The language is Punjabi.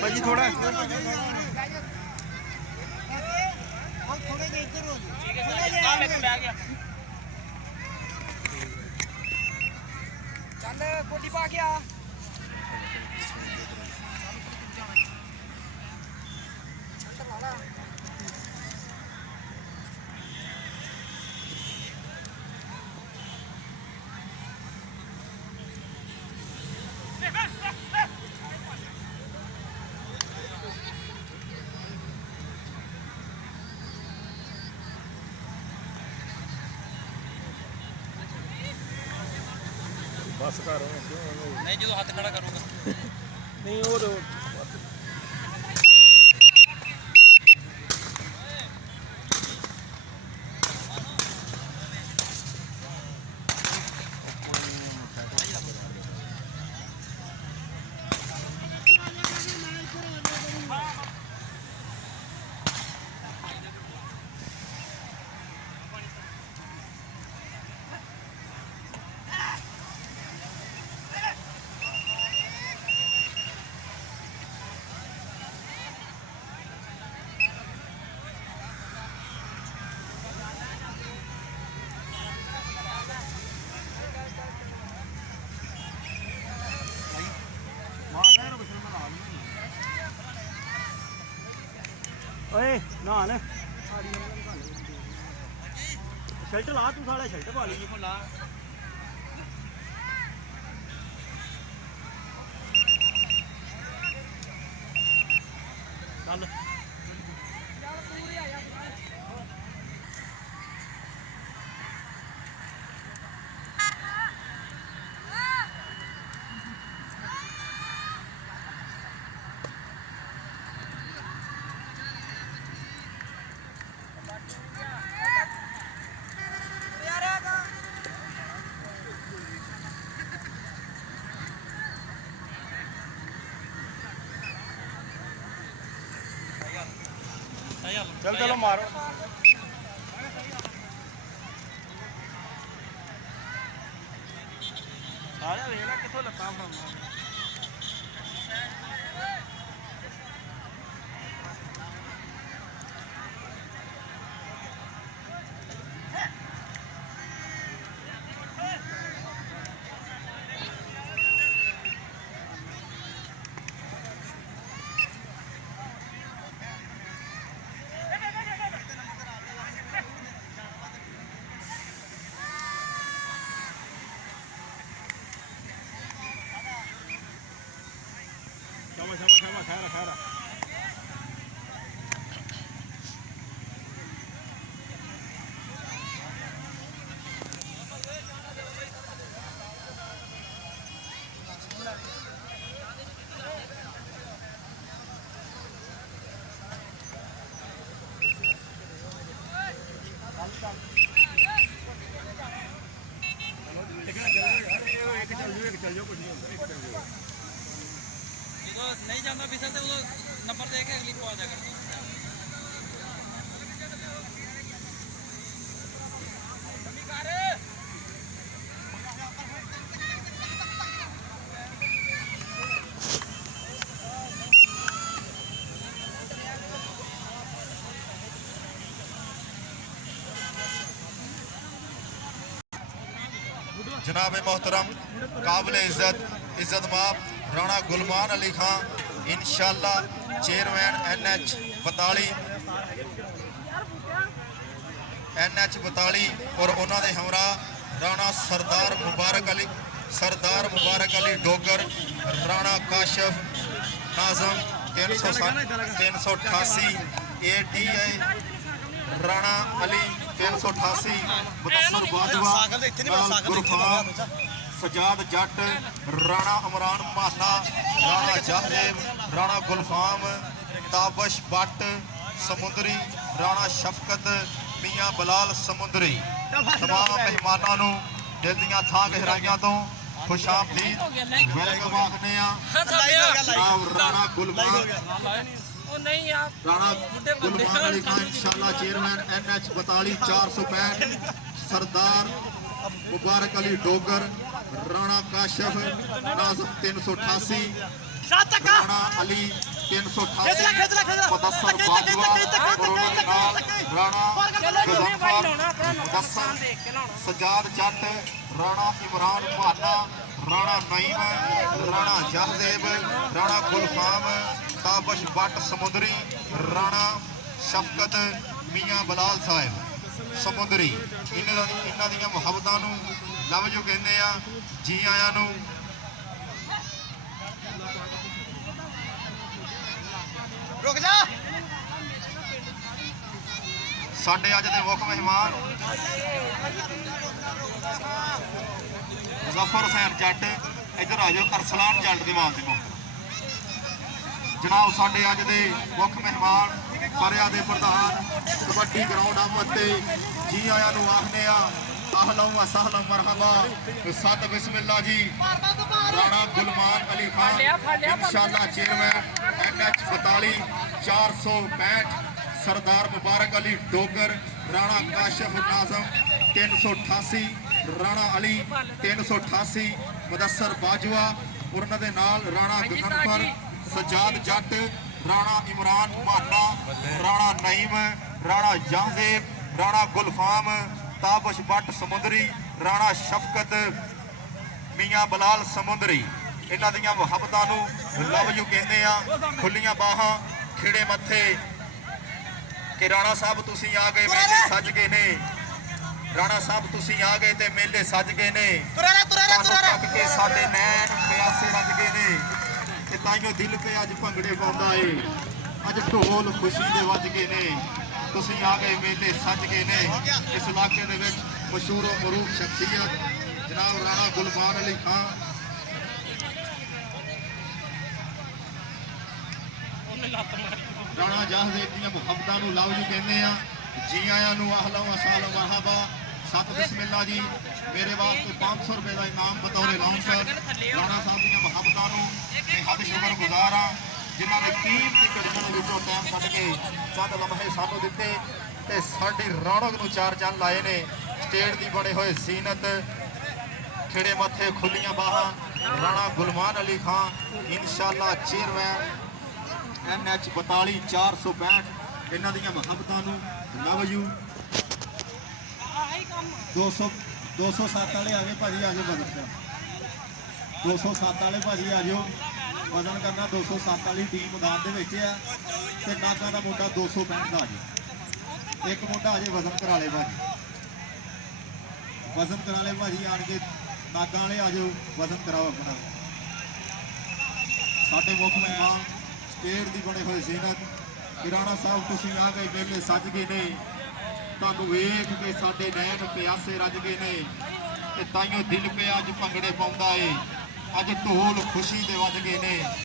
भाजी थोड़ा चल कोटी पा गया बस कर नहीं जो हाथ खड़ा करूंगा नहीं वो तो ओए नहान शर्ट ला तू साढ़े शर्ट पा ली ला चल चल चलो मारो सारा वेला किथों लत्ता फड़ाउंदा खैरा खैरा चल जाओ कुछ नहीं होता नहीं जाना फिसल तो वो नंबर दे के अगली को आ जाएगा जनाब मोहतरम काबिल इज्जत माप राणा गुलमान अली खां इंशाअल्लाह चेयरमैन NH 42 और उन्होंने हमरा राणा सरदार मुबारक अली डोगर राणा काशफ नाजम 388 ATI राणा अली 388 मुदस्सर बाजवा गुरफाम सजाद जट राणा इमरान माना राणा जहदेव राणा गुलफाम ताबश भट्ट समुंदरी राणा शफकत मियाँ बलाल समुंदरी तमाम मेहमानों दिल दियां थां गहराइयां तो ਖੁਸ਼ਾਮਦੀਦ ਵੈਲਕਮ ਆਖਦੇ ਆ ਜਨਾਬ ਰਾਣਾ ਗੁਲਮਾਨ ਉਹ ਨਹੀਂ ਆ ਰਾਣਾ ਗੁਲਮਾਨ ਅਲੀ ਖਾਨ ਇੰਸ਼ਾਅੱਲਾ ਚੇਅਰਮੈਨ NH 42465 ਸਰਦਾਰ ਮੁਬਾਰਕ ਅਲੀ ਡੋਗਰ ਰਾਣਾ ਕਾਸ਼ਫ ਨਾਜ਼ਮ 388 ਰਾਣਾ ਅਲੀ 388 ਮੁਦੱਸਰ ਬਾਜਵਾ ਕਰੋਨਾ ਦੇ ਨਾਲ ਰਾਣਾ ਗਜ਼ਨਫਰ ਮੁਦੱਸਰ ਸਜਾਦ ਜੱਟ ਰਾਣਾ ਇਮਰਾਨ ਭਾਨਾ ਰਾਣਾ ਨਈਮ ਰਾਣਾ ਜਹਦੇਬ ਰਾਣਾ ਗੁਲਫਾਮ ਤਾਬਸ਼ ਬੱਟ ਸਮੁੰਦਰੀ ਰਾਣਾ ਸ਼ਫਕਤ ਮੀਆਂ ਬਲਾਲ ਸਾਹਿਬ ਸਮੁੰਦਰੀ ਇਹਨਾਂ ਦੀਆਂ ਮੁਹੱਬਤਾਂ ਨੂੰ ਲਵ ਜੋ ਕਹਿੰਦੇ ਆ ਜੀ ਆਇਆਂ ਨੂੰ ਰੁਕ ਜਾ ਸਾਡੇ ਅੱਜ ਦੇ ਮੁੱਖ ਮਹਿਮਾਨ ਮੁਜ਼ੱਫਰ ਹੁਸੈਨ ਜੱਟ ਇੱਧਰ ਆ ਜਾਓ ਅਰਸਲਾਨ ਜੱਟ ਦੇ ਮਾਧਿਅਮੋਂ ਜਨਾਬ ਸਾਡੇ ਅੱਜ ਦੇ ਮੁੱਖ ਮਹਿਮਾਨ ਪਰਿਆ ਦੇ ਪ੍ਰਧਾਨ ਕਬੱਡੀ ਗਰਾਊਂਡ ਆਮਦ ਤੇ ਜੀ ਆਇਆਂ ਨੂੰ ਆਖਦੇ ਆ ਅਹਲਾਂ व सहला मरहबा सत बिस्मिल्लाह जी राणा गुलमान अली खान इंशाअल्लाह चेयरमैन NH 42465 सरदार मुबारक अली डोगर राणा काशिफ नाजम 388 राणा अली 388 मुदस्सर बाजवा ਉਹਨਾਂ ਦੇ ਨਾਲ ਰਾਣਾ ਗਗਨਫਰ ਸਜਾਦ ਜੱਟ ਰਾਣਾ ਇਮਰਾਨ ਮਾਨਾ ਰਾਣਾ ਨਈਮ ਰਾਣਾ ਜਹਾਂਜ਼ੇਬ ਰਾਣਾ ਗੁਲਫਾਮ ਤਾਬਸ਼ ਬੱਟ ਸਮੁੰਦਰੀ ਰਾਣਾ ਸ਼ਫਕਤ ਮੀਆਂ ਬਲਾਲ ਸਮੁੰਦਰੀ ਇਹਨਾਂ ਦੀਆਂ ਮੁਹੱਬਤਾਂ ਨੂੰ ਲਵ ਯੂ ਕਹਿੰਦੇ ਆ ਖੁੱਲੀਆਂ ਬਾਹਾਂ ਖਿੜੇ ਮੱਥੇ ਕਿ ਰਾਣਾ ਸਾਹਿਬ ਤੁਸੀਂ ਆ ਗਏ ਮੇਲੇ ਸੱਜ ਗਏ ਨੇ ਰਾਣਾ ਸਾਹਿਬ ਤੁਸੀਂ ਆ ਗਏ ਤੇ ਮੇਲੇ ਸੱਜ ਗਏ ਨੇ ਤੁਹਾਨੂੰ ਤੱਕ ਕੇ ਸਾਡੇ ਨੈਣ ਪਿਆਸੇ ਰੱਜ ਗਏ ਨੇ ਤੇ ਤਾਈਓ ਦਿਲ ਤੇ ਅੱਜ ਭੰਗੜੇ ਪਾਉਂਦਾ ਏ ਅੱਜ ਢੋਲ ਖੁਸ਼ੀ ਦੇ ਵੱਜ ਗਏ ਨੇ ਤੁਸੀਂ ਆ ਗਏ ਮੇਲੇ ਸੱਜ ਗਏ ਨੇ ਇਸ ਇਲਾਕੇ ਦੇ ਵਿੱਚ ਮਸ਼ਹੂਰ ਮਰੂਫ ਸ਼ਖਸੀਅਤ ਜਨਾਬ ਰਾਣਾ ਗੁਲਮਾਨ ਅਲੀ ਖਾਨ ਰਾਣਾ ਜਹਾਂਜ਼ੇਬ ਦੀਆਂ ਮੁਹੱਬਤਾਂ ਨੂੰ ਲਵ ਜੀ ਕਹਿੰਦੇ ਆ ਜੀ ਆਇਆਂ ਨੂੰ ਅਹਲਾਂ व सहला मरहबा सत बिस्मिल्लाह जी मेरे वास्ते 500 रुपए का इनाम बतौर लाउंसर राणा साहब ਦੀਆਂ ਮੁਹੱਬਤਾਂ ਨੂੰ ਹੱਦ ਸ਼ੁਕਰਗੁਜ਼ਾਰ ਆ ਜਿਨ੍ਹਾਂ ਨੇ ਕੀਮਤੀ ਘੜੀਆਂ ਵਿੱਚੋਂ ਟਾਈਮ ਕੱਢ ਕੇ ਚੰਦ ਲਮਹੇ ਸਾਨੂੰ ਦਿੱਤੇ ਤੇ ਸਾਡੀ ਰੌਣਕ ਨੂੰ ਚਾਰ ਚੰਨ ਲਾਏ ਨੇ ਸਟੇਟ ਦੀ ਬਣੇ ਹੋਏ ਜ਼ੀਨਤ ਖਿੜੇ ਮੱਥੇ ਖੁੱਲੀਆਂ ਬਾਹਾਂ ਰਾਣਾ ਗੁਲਮਾਨ ਅਲੀ ਖਾਨ ਇਨਸ਼ਾਅੱਲਾ ਚੇਅਰਮੈਨ NH 42465 ਇਹਨਾਂ ਦੀਆਂ ਮੁਹੱਬਤਾਂ ਨੂੰ ਲਵ ਯੂ 207 ਵਾਲੇ ਆ ਗਏ ਭਾਜੀ ਆ ਜਾਓ ਵਜ਼ਨ ਦਾ 207 ਵਾਲੇ ਭਾਜੀ ਆ ਜਾਓ ਵਜ਼ਨ ਕਰਨਾ 207 ਵਾਲੀ ਟੀਮ ਮੈਦਾਨ ਦੇ ਵਿੱਚ ਆ ਤੇ ਨਾਗਾ ਦਾ ਮੁੰਡਾ 265 ਦਾ ਆ ਜਾਓ ਇੱਕ ਮੁੰਡਾ ਆ ਜੇ ਵਜ਼ਨ ਕਰਾ ਲੇ ਭਾਜੀ ਵਜ਼ਨ ਕਰਾ ਲੇ ਭਾਜੀ ਆਣ ਕੇ ਨਾਗਾ ਵਾਲੇ ਆ ਜਾਓ ਵਜ਼ਨ ਕਰਾਓ ਆਪਣਾ ਸਾਡੇ ਮੁੱਖ ਮਹਿਮਾਨ ਸਟੇਟ ਦੀ ਬਣੇ ਹੋਏ ਜ਼ੀਨਤ ਰਾਣਾ ਸਾਹਿਬ ਤੁਸੀਂ ਆ ਗਏ ਮੇਲੇ ਸੱਜ ਗਏ ਨੇ ਤੁਹਾਨੂੰ ਵੇਖ ਕੇ ਸਾਡੇ ਨੈਣ ਪਿਆਸੇ ਰੱਜ ਗਏ ਨੇ ਤੇ ਤਾਈਓ ਦਿਲ ਪਿਆ ਅੱਜ ਭੰਗੜੇ ਪਾਉਂਦਾ ਏ ਅੱਜ ਢੋਲ ਖੁਸ਼ੀ ਦੇ ਵੱਜ ਗਏ ਨੇ